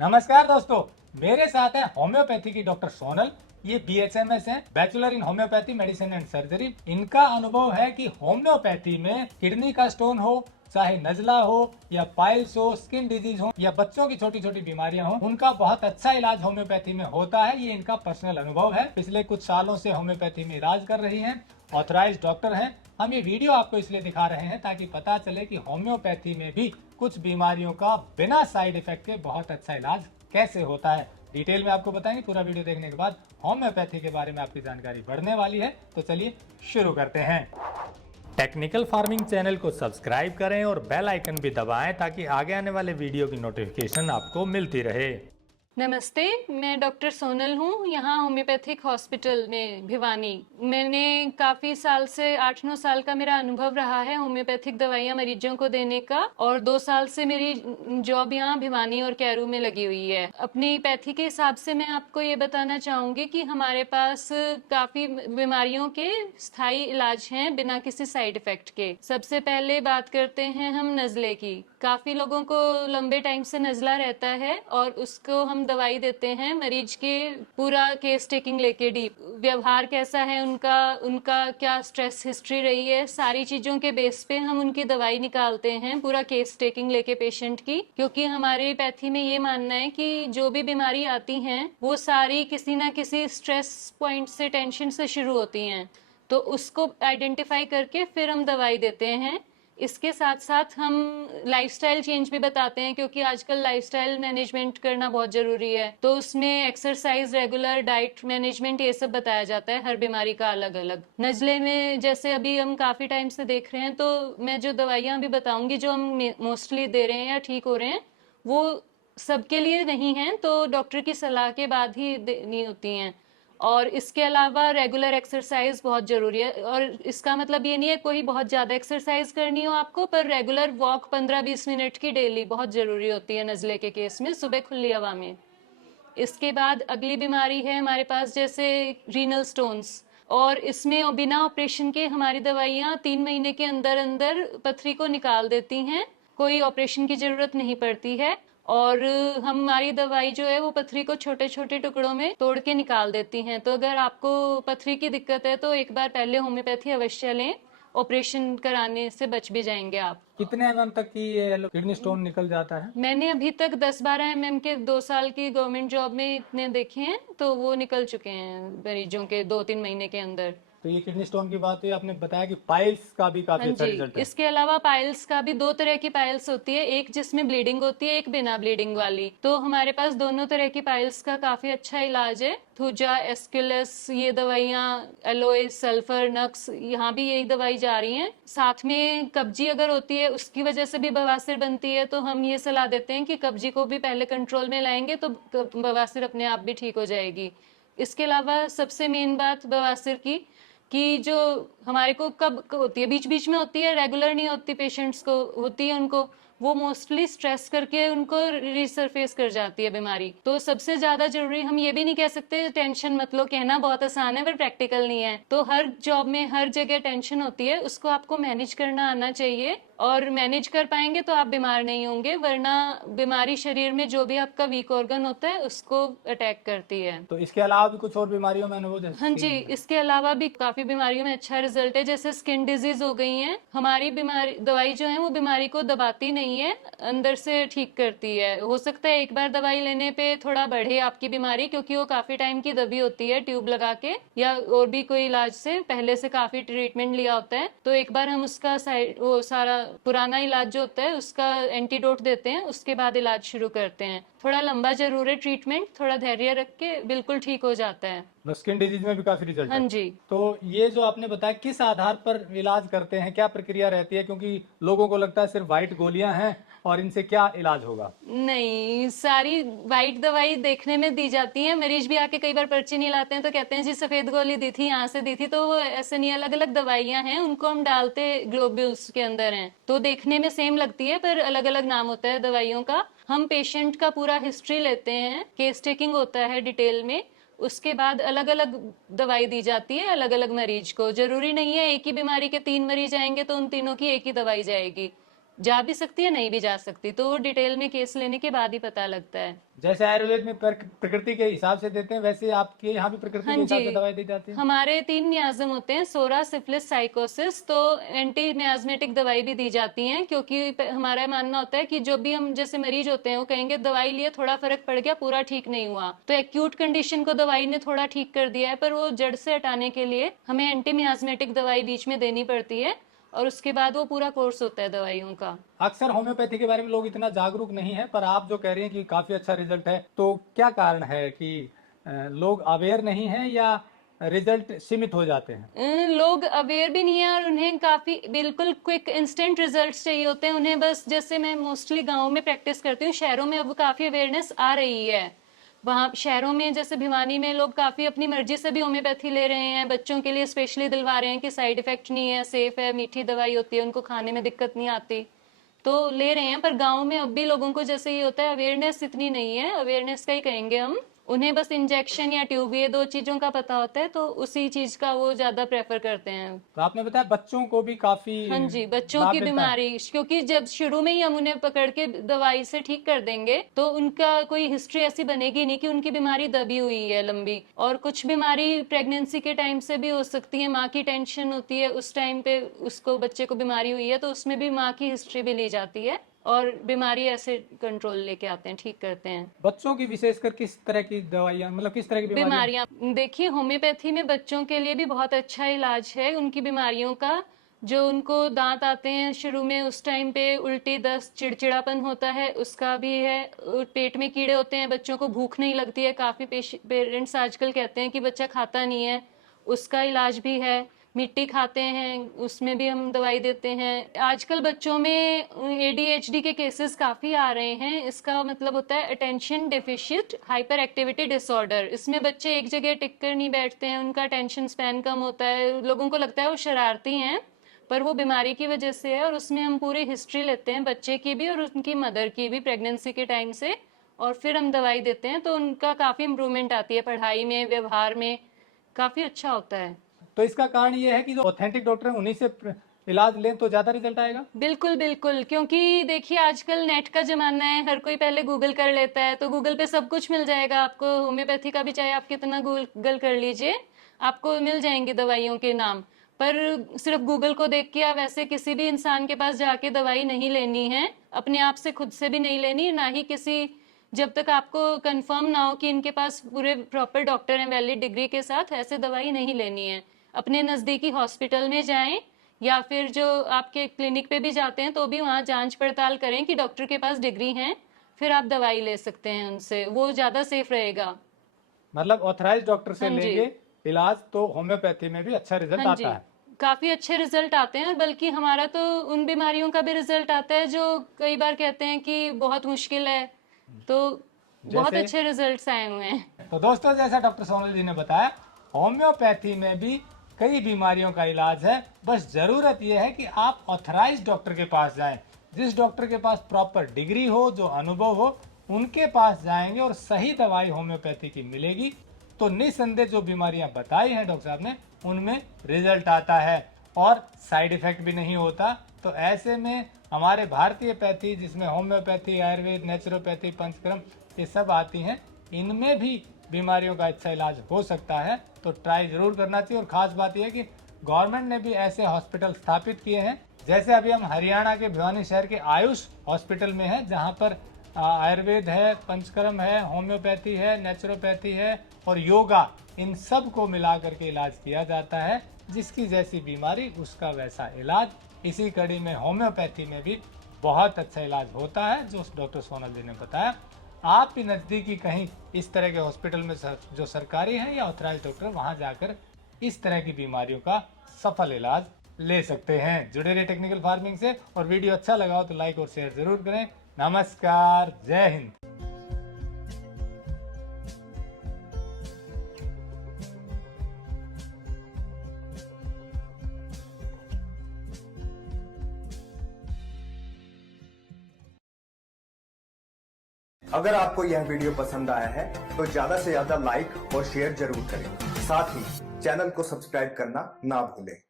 नमस्कार दोस्तों, मेरे साथ है होम्योपैथी की डॉक्टर सोनल। ये BHMS है, bachelor in homeopathy medicine and surgery. इनका अनुभव है कि होम्योपैथी में किडनी का स्टोन हो, चाहे नजला हो या पाइल्स हो, स्किन डिजीज हो या बच्चों की छोटी छोटी बीमारियां हो, उनका बहुत अच्छा इलाज होम्योपैथी में होता है। ये इनका पर्सनल अनुभव है। पिछले कुछ सालों से होम्योपैथी में इलाज कर रही हैं, ऑथराइज्ड डॉक्टर हैं। हम ये वीडियो आपको इसलिए दिखा रहे हैं ताकि पता चले कि होम्योपैथी में भी कुछ बीमारियों का बिना साइड इफेक्ट के बहुत अच्छा इलाज कैसे होता है। डिटेल में आपको बताएंगे। पूरा वीडियो देखने के बाद होम्योपैथी के बारे में आपकी जानकारी बढ़ने वाली है। तो चलिए शुरू करते हैं। टेक्निकल फार्मिंग चैनल को सब्सक्राइब करें और बेल आइकन भी दबाएं ताकि आगे आने वाले वीडियो की नोटिफिकेशन आपको मिलती रहे। नमस्ते, मैं डॉक्टर सोनल हूँ, यहाँ होम्योपैथिक हॉस्पिटल में भिवानी। मैंने काफ़ी साल से 8-9 साल का मेरा अनुभव रहा है होम्योपैथिक दवाइयाँ मरीजों को देने का, और 2 साल से मेरी जॉब यहाँ भिवानी और कैरू में लगी हुई है। अपनी पैथी के हिसाब से मैं आपको ये बताना चाहूँगी कि हमारे पास काफ़ी बीमारियों के स्थायी इलाज हैं बिना किसी साइड इफेक्ट के। सबसे पहले बात करते हैं हम नज़ले की। काफ़ी लोगों को लंबे टाइम से नज़ला रहता है और उसको हम दवाई देते हैं मरीज के पूरा केस टेकिंग लेके, डीप व्यवहार कैसा है उनका उनका क्या स्ट्रेस हिस्ट्री रही है, सारी चीज़ों के बेस पे हम उनकी दवाई निकालते हैं पूरा केस टेकिंग लेके पेशेंट की। क्योंकि हमारे पैथी में ये मानना है कि जो भी बीमारी आती हैं वो सारी किसी ना किसी स्ट्रेस पॉइंट से, टेंशन से शुरू होती हैं। तो उसको आइडेंटिफाई करके फिर हम दवाई देते हैं। इसके साथ साथ हम लाइफस्टाइल चेंज भी बताते हैं, क्योंकि आजकल लाइफस्टाइल मैनेजमेंट करना बहुत ज़रूरी है। तो उसमें एक्सरसाइज, रेगुलर डाइट मैनेजमेंट, ये सब बताया जाता है, हर बीमारी का अलग अलग। नज़ले में जैसे अभी हम काफ़ी टाइम से देख रहे हैं, तो मैं जो दवाइयाँ अभी बताऊंगी जो हम मोस्टली दे रहे हैं या ठीक हो रहे हैं, वो सबके लिए नहीं हैं, तो डॉक्टर की सलाह के बाद ही देनी होती हैं। और इसके अलावा रेगुलर एक्सरसाइज बहुत ज़रूरी है। और इसका मतलब ये नहीं है कोई बहुत ज़्यादा एक्सरसाइज करनी हो आपको, पर रेगुलर वॉक 15-20 मिनट की डेली बहुत ज़रूरी होती है नज़ले के केस में, सुबह खुली हवा में। इसके बाद अगली बीमारी है हमारे पास जैसे रीनल स्टोन्स, और इसमें बिना ऑपरेशन के हमारी दवाइयाँ 3 महीने के अंदर अंदर पथरी को निकाल देती हैं, कोई ऑपरेशन की ज़रूरत नहीं पड़ती है। और हमारी दवाई जो है वो पथरी को छोटे छोटे टुकड़ों में तोड़ के निकाल देती हैं। तो अगर आपको पथरी की दिक्कत है तो एक बार पहले होम्योपैथी अवश्य लें, ऑपरेशन कराने से बच भी जाएंगे आप। कितने तक की ये किडनी स्टोन निकल जाता है? मैंने अभी तक 10-12 के 2 साल की गवर्नमेंट जॉब में इतने देखे हैं, तो वो निकल चुके हैं मरीजों के 2-3 महीने के अंदर। तो ये किडनी स्टोन की बात हुई, आपने बताया कि पाइल्स का भी हाँ काफी अच्छा जी, रिजल्ट है। इसके अलावा पाइल्स का भी 2 तरह की पाइल्स होती है, एक जिसमें ब्लीडिंग होती है, एक बिना ब्लीडिंग वाली। तो हमारे पास दोनों तरह की पाइल्स का काफी अच्छा इलाज है। थूजा, एस्क्युलस, ये दवाइयाँ, एलोए, सल्फर, नक्स, यहाँ भी यही दवाई जा रही हैं। साथ में कब्जी अगर होती है, उसकी वजह से भी बवासीर बनती है, तो हम ये सलाह देते हैं कि कब्जी को भी पहले कंट्रोल में लाएंगे तो बवासीर अपने आप भी ठीक हो जाएगी। इसके अलावा सबसे मेन बात बवासीर की, कि जो हमारे को कब होती है, बीच बीच में होती है, रेगुलर नहीं होती, पेशेंट्स को होती है, उनको वो मोस्टली स्ट्रेस करके उनको रिसरफेस कर जाती है बीमारी। तो सबसे ज्यादा जरूरी, हम ये भी नहीं कह सकते टेंशन मत लो, कहना बहुत आसान है पर प्रैक्टिकल नहीं है। तो हर जॉब में हर जगह टेंशन होती है, उसको आपको मैनेज करना आना चाहिए, और मैनेज कर पाएंगे तो आप बीमार नहीं होंगे, वरना बीमारी शरीर में जो भी आपका वीक ऑर्गन होता है उसको अटैक करती है। तो इसके अलावा भी कुछ और बीमारियों में अनुभव, जैसे हाँ जी, स्किन? इसके अलावा भी काफी बीमारियों में अच्छा रिजल्ट है, जैसे स्किन डिजीज हो गई हैं। हमारी बीमारी दवाई जो है वो बीमारी को दबाती नहीं है, अंदर से ठीक करती है। हो सकता है एक बार दवाई लेने पे थोड़ा बढ़े आपकी बीमारी, क्योंकि वो काफी टाइम की दबी होती है ट्यूब लगा के, या और भी कोई इलाज से पहले से काफी ट्रीटमेंट लिया होता है। तो एक बार हम उसका वो सारा पुराना इलाज जो होता है उसका एंटीडोट देते हैं, उसके बाद इलाज शुरू करते हैं। थोड़ा लंबा जरूर है ट्रीटमेंट, थोड़ा धैर्य रख के बिल्कुल ठीक हो जाता है। स्किन डिजीज में भी काफी रिजल्ट हाँ है। जी। तो ये जो आपने बताया, किस आधार पर इलाज करते हैं, क्या प्रक्रिया रहती है? क्योंकि लोगों को लगता है सिर्फ व्हाइट गोलियां हैं और इनसे क्या इलाज होगा। नहीं, सारी वाइट दवाई देखने में दी जाती है। मरीज भी आके कई बार पर्ची नहीं लाते हैं तो कहते हैं जी सफेद गोली दी थी, यहाँ से दी थी। तो वो ऐसे नहीं, अलग अलग दवाइयां हैं, उनको हम डालते ग्लोब्यूल्स के अंदर हैं, तो देखने में सेम लगती है पर अलग अलग नाम होता है दवाइयों का। हम पेशेंट का पूरा हिस्ट्री लेते हैं, केस टेकिंग होता है डिटेल में, उसके बाद अलग अलग दवाई दी जाती है अलग अलग मरीज को। जरूरी नहीं है एक ही बीमारी के 3 मरीज आएंगे तो उन तीनों की एक ही दवाई जाएगी। जा भी सकती है, नहीं भी जा सकती, तो डिटेल में केस लेने के बाद ही पता लगता है। जैसे आयुर्वेद में प्रकृति के हिसाब से देते हैं, वैसे आपके यहाँ भी प्रकृति हाँ के हिसाब जी, से दवाई दी जाती है? हमारे 3 मियाज़म होते हैं, सोरा, सिफिलिस, साइकोसिस, तो एंटी मियाज़मेटिक दवाई भी दी जाती है, क्योंकि हमारा मानना होता है कि जो भी हम जैसे मरीज होते हैं वो कहेंगे दवाई लिए थोड़ा फर्क पड़ गया, पूरा ठीक नहीं हुआ, तो एक्यूट कंडीशन को दवाई ने थोड़ा ठीक कर दिया है, पर वो जड़ से हटाने के लिए हमें एंटी मियाज़मेटिक दवाई बीच में देनी पड़ती है, और उसके बाद वो पूरा कोर्स होता है दवाइयों का। अक्सर होम्योपैथी के बारे में लोग इतना जागरूक नहीं है, पर आप जो कह रही हैं कि काफी अच्छा रिजल्ट है, तो क्या कारण है कि लोग अवेयर नहीं है या रिजल्ट सीमित हो जाते हैं? लोग अवेयर भी नहीं है और उन्हें काफी बिल्कुल क्विक इंस्टेंट रिजल्ट्स चाहिए होते हैं उन्हें। बस जैसे मैं मोस्टली गांव में प्रैक्टिस करती हूँ, शहरों में अब काफी अवेयरनेस आ रही है। वहाँ शहरों में जैसे भिवानी में लोग काफी अपनी मर्जी से भी होम्योपैथी ले रहे हैं, बच्चों के लिए स्पेशली दिलवा रहे हैं कि साइड इफेक्ट नहीं है, सेफ है, मीठी दवाई होती है, उनको खाने में दिक्कत नहीं आती, तो ले रहे हैं। पर गांव में अब भी लोगों को जैसे ये होता है, अवेयरनेस इतनी नहीं है, अवेयरनेस का ही कहेंगे हम, उन्हें बस इंजेक्शन या ट्यूब, ये 2 चीजों का पता होता है, तो उसी चीज का वो ज्यादा प्रेफर करते हैं। तो आपने बताया बच्चों को भी काफी हाँ जी, बच्चों लाभ की मिलता है। बीमारी, क्योंकि जब शुरू में ही हम उन्हें पकड़ के दवाई से ठीक कर देंगे तो उनका कोई हिस्ट्री ऐसी बनेगी नहीं कि उनकी बीमारी दबी हुई है लंबी। और कुछ बीमारी प्रेगनेंसी के टाइम से भी हो सकती है, माँ की टेंशन होती है उस टाइम पे, उसको बच्चे को बीमारी हुई है तो उसमें भी माँ की हिस्ट्री भी ली जाती है और बीमारी ऐसे कंट्रोल लेके आते हैं, ठीक करते हैं। बच्चों की विशेषकर किस तरह की दवाइयाँ, मतलब किस तरह की बीमारियाँ? बीमारियां देखिए, होम्योपैथी में बच्चों के लिए भी बहुत अच्छा इलाज है उनकी बीमारियों का। जो उनको दांत आते हैं शुरू में, उस टाइम पे उल्टी, दस्त, चिड़चिड़ापन होता है, उसका भी है। पेट में कीड़े होते हैं, बच्चों को भूख नहीं लगती है, काफी पेरेंट्स आजकल कहते हैं कि बच्चा खाता नहीं है, उसका इलाज भी है। मिट्टी खाते हैं, उसमें भी हम दवाई देते हैं। आजकल बच्चों में ADHD के केसेस काफी आ रहे हैं। इसका मतलब होता है attention deficient hyper activity disorder. इसमें बच्चे एक जगह टिक कर नहीं बैठते हैं, उनका अटेंशन स्पैन कम होता है, लोगों को लगता है वो शरारती हैं, पर वो बीमारी की वजह से है। और उसमें हम पूरी हिस्ट्री लेते हैं बच्चे की भी और उनकी मदर की भी, प्रेगनेंसी के टाइम से, और फिर हम दवाई देते हैं, तो उनका काफी इम्प्रूवमेंट आती है, पढ़ाई में, व्यवहार में, काफी अच्छा होता है। तो इसका कारण ये है कि जो ऑथेंटिक डॉक्टर है उन्हीं से इलाज लें तो ज्यादा रिजल्ट आएगा? बिल्कुल बिल्कुल, क्योंकि देखिए आजकल नेट का जमाना है, हर कोई पहले गूगल कर लेता है, तो गूगल पे सब कुछ मिल जाएगा आपको। होम्योपैथी का भी चाहे आप कितना गूगल कर लीजिए, आपको मिल जाएंगे दवाइयों के नाम। पर सिर्फ गूगल को देख के आप वैसे किसी भी इंसान के पास जाके दवाई नहीं लेनी है, अपने आप से खुद से भी नहीं लेनी, ना ही किसी, जब तक आपको कंफर्म ना हो कि इनके पास पूरे प्रॉपर डॉक्टर हैं वैलिड डिग्री के साथ, ऐसे दवाई नहीं लेनी है। अपने नज़दीकी हॉस्पिटल में जाएं, या फिर जो आपके क्लिनिक पे भी जाते हैं तो भी वहाँ जांच पड़ताल करें कि डॉक्टर के पास डिग्री है, फिर आप दवाई ले सकते हैं उनसे, वो ज़्यादा सेफ रहेगा। मतलब ऑथराइज डॉक्टर से हाँ जी। लेंगे इलाज तो होम्योपैथी में भी अच्छा रिजल्ट हाँ जी, आता है? काफी अच्छे रिजल्ट आते हैं, बल्कि हमारा तो उन बीमारियों का भी रिजल्ट आता है जो कई बार कहते हैं कि बहुत मुश्किल है, तो बहुत जैसे? अच्छे रिजल्ट्स आए हुए हैं। तो दोस्तों, जैसा डॉक्टर सोनल जी ने बताया, होम्योपैथी में भी कई बीमारियों का इलाज है। बस जरूरत यह है कि आप ऑथराइज डॉक्टर के पास जाएं। जिस डॉक्टर के पास प्रॉपर डिग्री हो, जो अनुभव हो, उनके पास जाएंगे और सही दवाई होम्योपैथी की मिलेगी तो निस्संदेह जो बीमारियां बताई हैं डॉक्टर साहब ने, उनमें रिजल्ट आता है और साइड इफेक्ट भी नहीं होता। तो ऐसे में हमारे भारतीय पैथी, जिसमें होम्योपैथी, आयुर्वेद, नेचुरोपैथी, पंचकर्म, ये सब आती हैं, इनमें भी बीमारियों का अच्छा इलाज हो सकता है। तो ट्राई जरूर करना चाहिए। और खास बात यह है कि गवर्नमेंट ने भी ऐसे हॉस्पिटल स्थापित किए हैं, जैसे अभी हम हरियाणा के भिवानी शहर के आयुष हॉस्पिटल में हैं, जहां पर आयुर्वेद है, पंचकर्म है, होम्योपैथी है, नेचुरोपैथी है और योगा, इन सब को मिला करके इलाज किया जाता है। जिसकी जैसी बीमारी उसका वैसा इलाज। इसी कड़ी में होम्योपैथी में भी बहुत अच्छा इलाज होता है, जो डॉक्टर सोनल जी ने बताया। आप भी नज़दीकी कहीं इस तरह के हॉस्पिटल में जो सरकारी हैं या ऑथराइज डॉक्टर, वहां जाकर इस तरह की बीमारियों का सफल इलाज ले सकते हैं। जुड़े रहिए टेक्निकल फार्मिंग से, और वीडियो अच्छा लगा हो तो लाइक और शेयर जरूर करें। नमस्कार, जय हिंद। अगर आपको यह वीडियो पसंद आया है तो ज्यादा से ज्यादा लाइक और शेयर जरूर करें। साथ ही चैनल को सब्सक्राइब करना ना भूलें।